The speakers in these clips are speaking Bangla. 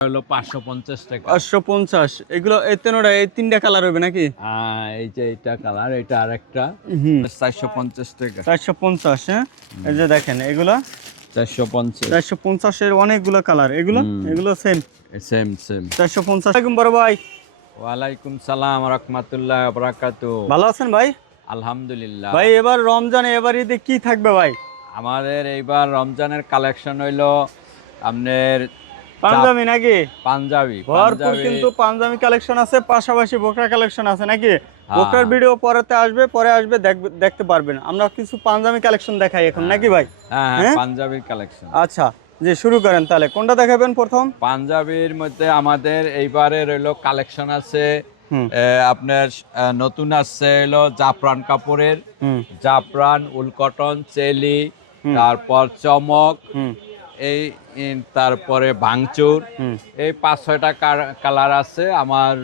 হলো টাকা। এগুলো এই তেনোটা এই তিনটা কালার হবে নাকি? এই যে এটা কালার এটা আরেকটা। হুম। চারশো পঞ্চাশ টাকা। চারশো পঞ্চাশ হ্যাঁ? এই যে দেখেন এগুলো? চারশো পঞ্চাশ। চারশো পঞ্চাশের অনেকগুলো কালার এগুলো? হুম। এগুলো সেম সেম সেম চারশো পঞ্চাশ। বড় ভাই। ওয়ালাইকুম সালাম রহমতুল্লাহ বরাকাতু ভালো আছেন ভাই? আলহামদুলিল্লাহ। ভাই এবার রমজানে এবার ঈদে কি থাকবে ভাই? আমাদের এইবার রমজানের কালেকশন হইল আপনার পাঞ্জাবি নাকি? পাঞ্জাবি ভরপুর কিন্তু পাঞ্জাবি কালেকশন আছে পাশাপাশি বোকরা কালেকশন আছে নাকি? হ্যাঁ। বোকরার ভিডিও পরেতে আসবে পরে আসবে দেখতে পারবেন। আমরা কিছু পাঞ্জাবি কালেকশন দেখাই এখন নাকি ভাই? হ্যাঁ হ্যাঁ? পাঞ্জাবির কালেকশন আচ্ছা যে শুরু করেন তাহলে। কোনটা দেখাবেন প্রথম? পাঞ্জাবির মধ্যে আমাদের এইবারে রইল কালেকশন আছে আপনার নতুন আসছে হলো জাফরান কাপড়ের জাফরান উল কটন চেলি তারপর চমক এই তারপরে ভাঙচুর। এই পাঁচ ছয়টা কালার আছে। আমার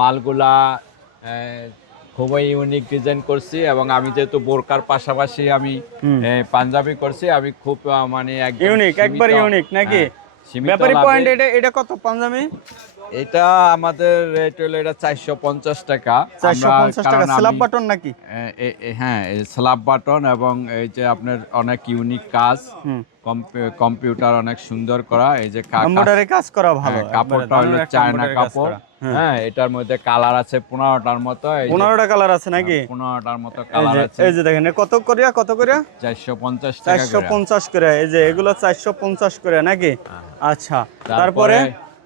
মালগুলা খুবই ইউনিক ডিজাইন করছি এবং আমি যেহেতু বোরকার পাশাপাশি আমি পাঞ্জাবি করছি আমি খুব মানে একদম ইউনিক একবার ইউনিক নাকি? ব্যাপারী পয়েন্ট এটা এটা কত পাঞ্জাবি? এটা আমাদের রেট হলো এটা চারশো পঞ্চাশ টাকা। স্ল্যাব বাটন নাকি? হ্যাঁ স্ল্যাব বাটন এবং এই যে আপনার অনেক ইউনিক কাজ। কম্পিউটার অনেক সুন্দর করা এই যে কম্পিউটারে কাজ করা ভালো হ্যাঁ, কাপড়টা হলো চায়না কাপড়। হ্যাঁ। এটার মধ্যে কালার আছে পনেরোটার মতো পনেরোটা কালার আছে নাকি? পনেরোটার মতো কালার আছে। এই যে দেখেন কত করিয়া কত করিয়া? চারশো পঞ্চাশ টাকা চারশো করে। পঞ্চাশ করে এই যে এগুলো চারশো পঞ্চাশ করে নাকি? আচ্ছা তারপরে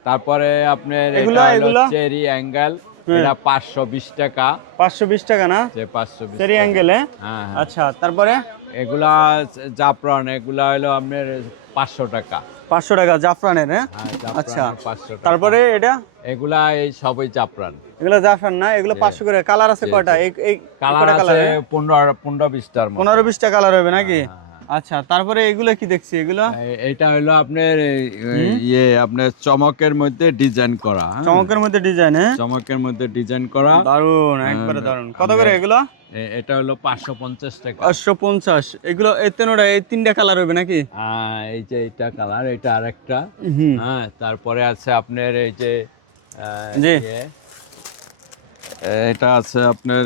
তারপরে? আপনার এগুলা, এগুলা? চেরি অ্যাঙ্গেল এটা পাঁচশো বিশ টাকা। পাঁচশো বিশ টাকা না? যে পাঁচশো বিশ সেরি অ্যাঙ্গেলে? হ্যাঁ হ্যাঁ। আচ্ছা তারপরে? এগুলা জাফরান এগুলা হলো আপনার পাঁচশো টাকা। পাঁচশো টাকা জাফরানের হ্যাঁ? হ্যাঁ, আচ্ছা। পাঁচশো তারপরে এটা? এগুলা এই সবই জাফরান। এগুলো জাফরান না? এগুলো পাঁচশো করে। কালার আছে কয়টা? এই কালার আছে পনেরো পনেরো বিশটার পনেরো বিশটা কালার হবে নাকি? হ্যাঁ, আচ্ছা তারপরে এগুলো কি দেখছি? এগুলো? এইটা হলো আপনার ইয়ে আপনার চমকের মধ্যে ডিজাইন করা হ্যাঁ? চমকের মধ্যে ডিজাইন হ্যাঁ? চমকের মধ্যে ডিজাইন করা। দারুণ একবারে দারুণ কত করে এগুলো? এটা হলো পাঁচশো পঞ্চাশ টাকা। পাঁচশো পঞ্চাশ। এগুলো এই তেনোটা এই তিনটা কালার হবে নাকি? আহ, এই যে এটা কালার এটা আরেকটা। হ্যাঁ তারপরে আছে আপনার এই যে জি। ইয়ে, এটা আছে আপনার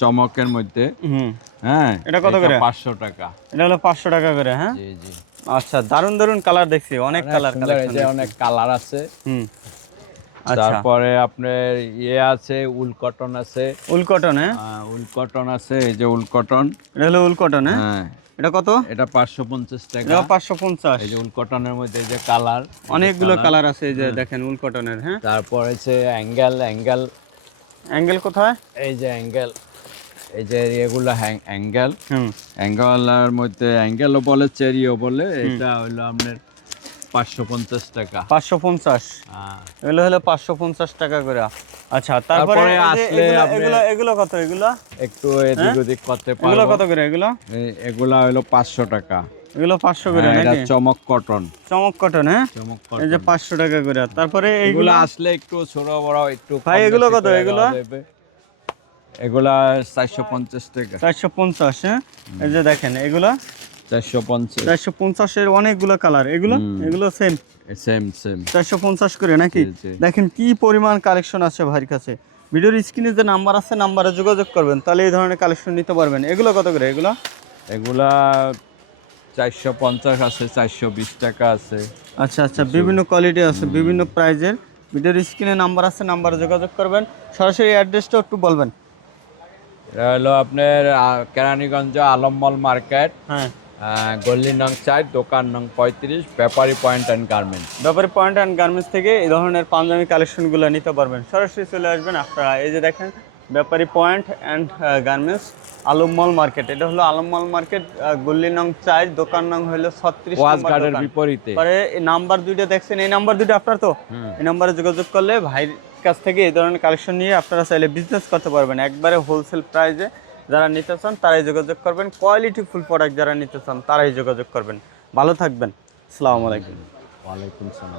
চমকের মধ্যে। হুম। হ্যাঁ এটা কত করে? পাঁচশো টাকা। এটা হলো পাঁচশো টাকা করে হ্যাঁ? জি জি। আচ্ছা দারুণ দারুণ কালার দেখছি অনেক কালার এই যে অনেক কালার আছে। হুম। আচ্ছা। তারপরে আপনার ইয়ে আছে উল কটন আছে। উল কটন হ্যাঁ? উল কটন আছে এই যে উল কটন। এটা হলো উল কটন হ্যাঁ? হ্যাঁ। এটা কত? এটা পাঁচশো পঞ্চাশ টাকা। এটা পাঁচশো পঞ্চাশ। এই যে উল কটনের মধ্যে এই যে কালার অনেকগুলো কালার। আছে এই যে দেখেন উল কটনের হ্যাঁ? তারপর আছে অ্যাঙ্গেল অ্যাঙ্গেল। অ্যাঙ্গেল কোথায়? এই যে অ্যাঙ্গেল। এই যে এগুলো অ্যাঙ্গেল। অ্যাঙ্গেলের মধ্যে অ্যাঙ্গেলও বলে চেরিও বলে এটা হলো আপনার পাঁচশো পঞ্চাশ টাকা। পাঁচশো পঞ্চাশ? হ্যাঁ। এগুলো হলো পাঁচশো পঞ্চাশ টাকা করে। আচ্ছা তারপরে আসলে এগুলো- এগুলো কত? এগুলো? একটু এদিক ওদিক করতে হ্যাঁ? এগুলো কত করে এগুলো? এগুলা হলো পাঁচশো টাকা। এগুলো পাঁচশো করে হ্যাঁ, নাকি? চমক কটন। চমক কটন হ্যাঁ? চমক এই যে পাঁচশো টাকা করে। তারপরে এইগুলো আসলে একটু ছোট বড় একটু ভাই, এগুলো কত? এগুলো? এগুলা চারশো পঞ্চাশ টাকা। চারশো পঞ্চাশ হ্যাঁ? এই যে দেখেন এগুলো? চারশো পঞ্চাশ। চারশো পঞ্চাশের অনেকগুলো কালার। এগুলো? এগুলো সেম সেম সেম চারশো পঞ্চাশ করে নাকি। দেখেন কি পরিমাণ কালেকশন আছে ভাইয়ের কাছে। ভিডিওর স্ক্রিনে যে নাম্বার আছে নাম্বারে যোগাযোগ করবেন তাহলে এই ধরনের কালেকশন নিতে পারবেন। এগুলো কত করে এগুলো? এগুলা চারশো পঞ্চাশ আছে চারশো বিশ টাকা আছে। আচ্ছা আচ্ছা বিভিন্ন কোয়ালিটি আছে বিভিন্ন প্রাইজের ভিডিওর স্ক্রিনে নাম্বার আছে নাম্বারে যোগাযোগ করবেন। সরাসরি অ্যাড্রেসটা একটু বলবেন। এটা হলো আপনার কেরানীগঞ্জ আলমমল মার্কেট হ্যাঁ। গল্লি নং চার দোকান নং পঁয়ত্রিশ ব্যাপারী পয়েন্ট অ্যান্ড গার্মেন্টস। ব্যাপারে পয়েন্ট অ্যান্ড গার্মেন্টস থেকে এই ধরনের পাঞ্জাবি কালেকশনগুলো নিতে পারবেন। সরাসরি চলে আসবেন আপনারা। এই যে দেখেন Bepari point and garments Alam mall market. এটা হলো আলমমল মার্কেট গল্লি নং চার দোকান নং হলো ছত্রিশ বিপরীতে। পরে এই নাম্বার দুইটা দেখছেন এই নাম্বার দুইটা আপনার তো? এই নাম্বারে যোগাযোগ করলে ভাইয়ের কাছ থেকে এই ধরনের কালেকশন নিয়ে আপনারা চাইলে বিজনেস করতে পারবেন। একবারে হোলসেল প্রাইজে যারা নিতে চান, তারাই যোগাযোগ করবেন। কোয়ালিটি ফুল প্রোডাক্ট যারা নিতে চান, তারাই যোগাযোগ করবেন। ভালো থাকবেন। আসসালামু আলাইকুম। ওয়ালাইকুম সালাম।